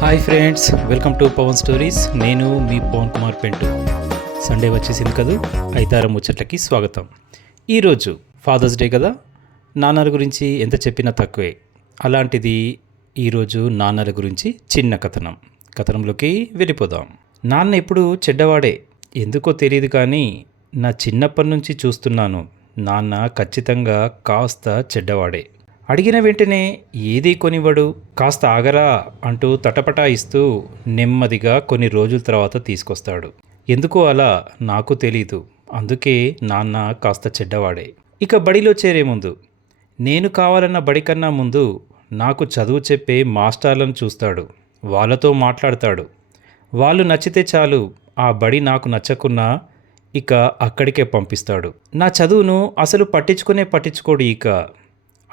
Hi friends welcome to Pavan stories నేను మీ Pavan Kumar పెంటు. Sunday వచ్చేసింది కదూ? ఐతారం ముచ్చట్లకి స్వాగతం. ఈరోజు ఫాదర్స్ డే కదా? నాన్నల గురించి ఎంత చెప్పినా తక్కువే. అలాంటిది ఈరోజు నాన్నల గురించి చిన్న కథనం. కథనంలోకి వెళ్ళిపోదాం. నాన్న ఎప్పుడు చెడ్డవాడే. ఎందుకో తెలియదు కానీ నా చిన్నప్పటి నుంచి చూస్తున్నాను. నాన్న ఖచ్చితంగా కాస్త చెడ్డవాడే. అడిగిన వెంటనే ఏదీ కొనివ్వడు కాస్త ఆగరా అంటూ తటపటాయిస్తూ నెమ్మదిగా కొన్ని రోజుల తర్వాత తీసుకొస్తాడు. ఎందుకో అలా నాకు తెలీదు అందుకే నాన్న కాస్త చెడ్డవాడే. ఇక బడిలో చేరే ముందు నేను కావాలన్న బడి కన్నా ముందు నాకు చదువు చెప్పే మాస్టర్లను చూస్తాడు వాళ్ళతో మాట్లాడతాడు. వాళ్ళు నచ్చితే చాలు ఆ బడి నాకు నచ్చకున్నా ఇక అక్కడికే పంపిస్తాడు. నా చదువును అసలు పట్టించుకునే పట్టించుకోడు ఇక.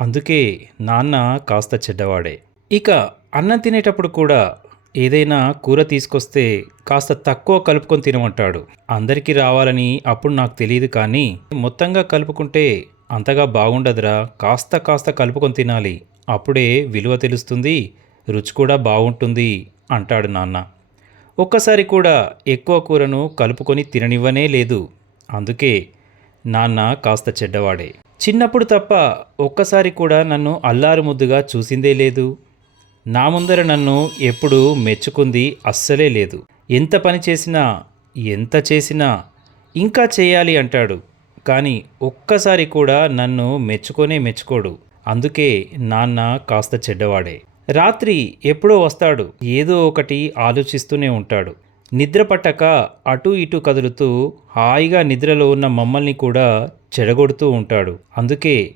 అందుకే నాన్న కాస్త చెడ్డవాడే. ఇక అన్నం తినేటప్పుడు కూడా ఏదైనా కూర తీసుకొస్తే కాస్త తక్కువ కలుపుకొని తినమంటాడు. అందరికీ రావాలని అప్పుడు నాకు తెలియదు కానీ మొత్తంగా కలుపుకుంటే అంతగా బాగుండదురా. కాస్త కాస్త కలుపుకొని తినాలి. అప్పుడే విలువ తెలుస్తుంది రుచి కూడా బాగుంటుంది అంటాడు నాన్న. ఒక్కసారి కూడా ఎక్కువ కూరను కలుపుకొని తిననివ్వనే లేదు. అందుకే నాన్న కాస్త చెడ్డవాడే. చిన్నప్పుడు తప్ప ఒక్కసారి కూడా నన్ను అల్లారు ముద్దుగా చూసిందే లేదు. నా ముందర నన్ను ఎప్పుడూ మెచ్చుకుంది అస్సలే లేదు. ఎంత పని చేసినా ఎంత చేసినా ఇంకా చేయాలి అంటాడు. కానీ ఒక్కసారి కూడా నన్ను మెచ్చుకొనే మెచ్చుకోడు. అందుకే నాన్న కాస్త చెడ్డవాడే. రాత్రి ఎప్పుడో వస్తాడు. ఏదో ఒకటి ఆలోచిస్తూనే ఉంటాడు. నిద్ర పట్టక అటు ఇటు కదులుతూ హాయిగా నిద్రలో ఉన్న మమ్మల్ని కూడా చెడగొడుతూ ఉంటాడు. అందుకే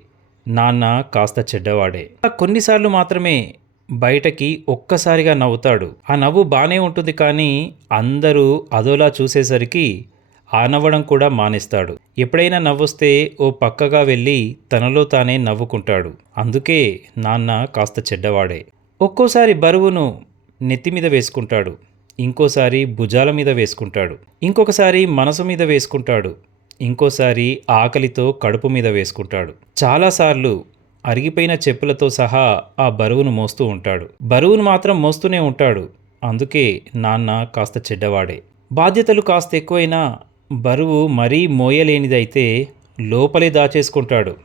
నాన్న కాస్త చెడ్డవాడే. కొన్నిసార్లు మాత్రమే బయటకి ఒక్కసారిగా నవ్వుతాడు. ఆ నవ్వు బాగానే ఉంటుంది కానీ అందరూ అదోలా చూసేసరికి ఆ నవ్వడం కూడా మానేస్తాడు. ఎప్పుడైనా నవ్వొస్తే ఓ పక్కగా వెళ్ళి తనలో తానే నవ్వుకుంటాడు. అందుకే నాన్న కాస్త చెడ్డవాడే. ఒక్కోసారి బరువును నెత్తి మీద వేసుకుంటాడు. ఇంకోసారి భుజాల మీద వేసుకుంటాడు. ఇంకొకసారి మనసు మీద వేసుకుంటాడు. ఇంకోసారి ఆకలితో కడుపు మీద వేసుకుంటాడు. చాలాసార్లు అరిగిపోయిన చెప్పులతో సహా ఆ బరువును మోస్తూ ఉంటాడు. బరువును మాత్రం మోస్తూనే ఉంటాడు. అందుకే నాన్న కాస్త చెడ్డవాడే. బాధ్యతలు కాస్త ఎక్కువైనా బరువు మరీ మోయలేనిదైతే లోపలే దాచేసుకుంటాడు.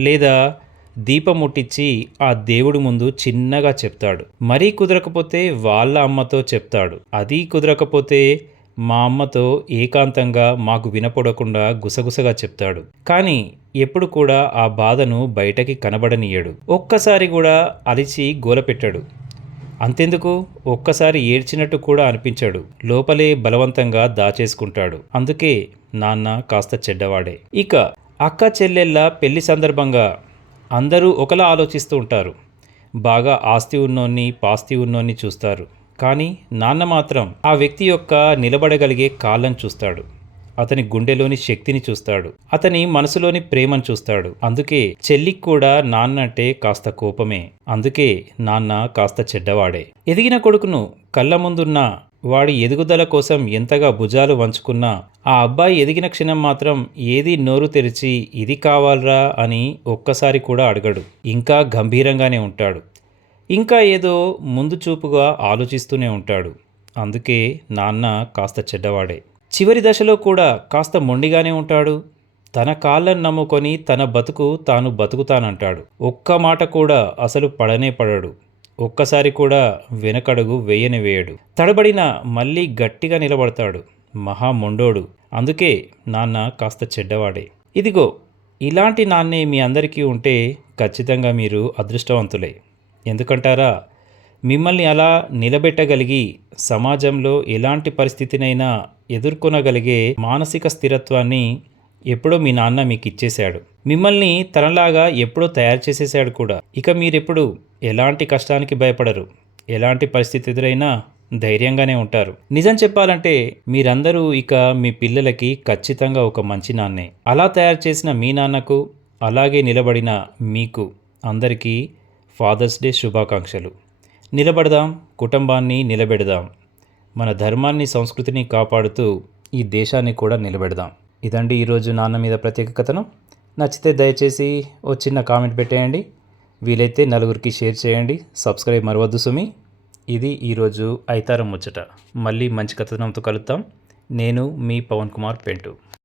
లేదా దీపం ముట్టించి ఆ దేవుడి ముందు చిన్నగా చెప్తాడు. మరీ కుదరకపోతే వాళ్ళ అమ్మతో చెప్తాడు. అది కుదరకపోతే మా అమ్మతో ఏకాంతంగా మాకు వినపడకుండా గుసగుసగా చెప్తాడు. కానీ ఎప్పుడు కూడా ఆ బాధను బయటకి కనబడనీయడు. ఒక్కసారి కూడా అలిచి గోలపెట్టాడు. అంతెందుకు? ఒక్కసారి ఏడ్చినట్టు కూడా అనిపించాడు. లోపలే బలవంతంగా దాచేసుకుంటాడు. అందుకే నాన్న కాస్త చెడ్డవాడే. ఇక అక్క చెల్లెళ్ళ పెళ్ళి సందర్భంగా అందరూ ఒకలా ఆలోచిస్తూ ఉంటారు. బాగా ఆస్తి ఉన్నోన్ని పాస్తి ఉన్నోన్ని చూస్తారు. కానీ నాన్న మాత్రం ఆ వ్యక్తి యొక్క నిలబడగలిగే కాళ్ళను చూస్తాడు. అతని గుండెలోని శక్తిని చూస్తాడు. అతని మనసులోని ప్రేమను చూస్తాడు. అందుకే చెల్లికి కూడా నాన్న అంటే కాస్త కోపమే. అందుకే నాన్న కాస్త చెడ్డవాడే. ఎదిగిన కొడుకును కళ్ళ ముందున్న వాడి ఎదుగుదల కోసం ఎంతగా భుజాలు వంచుకున్నా ఆ అబ్బాయి ఎదిగిన క్షణం మాత్రం ఏది నోరు తెరిచి ఇది కావాలరా అని ఒక్కసారి కూడా అడగడు. ఇంకా గంభీరంగానే ఉంటాడు. ఇంకా ఏదో ముందు చూపుగా ఆలోచిస్తూనే ఉంటాడు. అందుకే నాన్న కాస్త చెడ్డవాడే. చివరి దశలో కూడా కాస్త మొండిగానే ఉంటాడు. తన కాళ్ళను నమ్ముకొని తన బతుకు తాను బతుకుతానంటాడు. ఒక్క మాట కూడా అసలు పడనే పడడు. ఒక్కసారి కూడా వెనకడుగు వేయని వేయడు. తడబడిన మళ్ళీ గట్టిగా నిలబడతాడు. మహా మొండోడు. అందుకే నాన్న కాస్త చెడ్డవాడే. ఇదిగో ఇలాంటి నాన్నే మీ అందరికీ ఉంటే ఖచ్చితంగా మీరు అదృష్టవంతులే. ఎందుకంటారా? మిమ్మల్ని అలా నిలబెట్టగలిగి సమాజంలో ఎలాంటి పరిస్థితినైనా ఎదుర్కొనగలిగే మానసిక స్థిరత్వాన్ని ఎప్పుడో మీ నాన్న మీకు ఇచ్చేశాడు మిమ్మల్ని తనలాగా ఎప్పుడో తయారు చేసేసాడు కూడా. ఇక మీరెప్పుడు ఎలాంటి కష్టానికి భయపడరు. ఎలాంటి పరిస్థితి ఎదురైనా ధైర్యంగానే ఉంటారు. నిజం చెప్పాలంటే మీరందరూ ఇక మీ పిల్లలకి ఖచ్చితంగా ఒక మంచి నాన్నే. అలా తయారు చేసిన మీ నాన్నకు అలాగే నిలబడిన మీకు అందరికీ ఫాదర్స్ డే శుభాకాంక్షలు. నిలబడదాం కుటుంబాన్ని నిలబెడదాం. మన ధర్మాన్ని సంస్కృతిని కాపాడుతూ ఈ దేశాన్ని కూడా నిలబెడదాం. ఇదండి ఈరోజు నాన్న మీద ప్రత్యేక కథనం. నచ్చితే దయచేసి ఓ చిన్న కామెంట్ పెట్టేయండి. వీలైతే నలుగురికి షేర్ చేయండి. సబ్స్క్రైబ్ మరవద్దు సుమి. ఇది ఈరోజు ఐతారం ముచ్చట. మళ్ళీ మంచి కథనంతో కలుద్దాం. నేను మీ పవన్ కుమార్ పెంటు.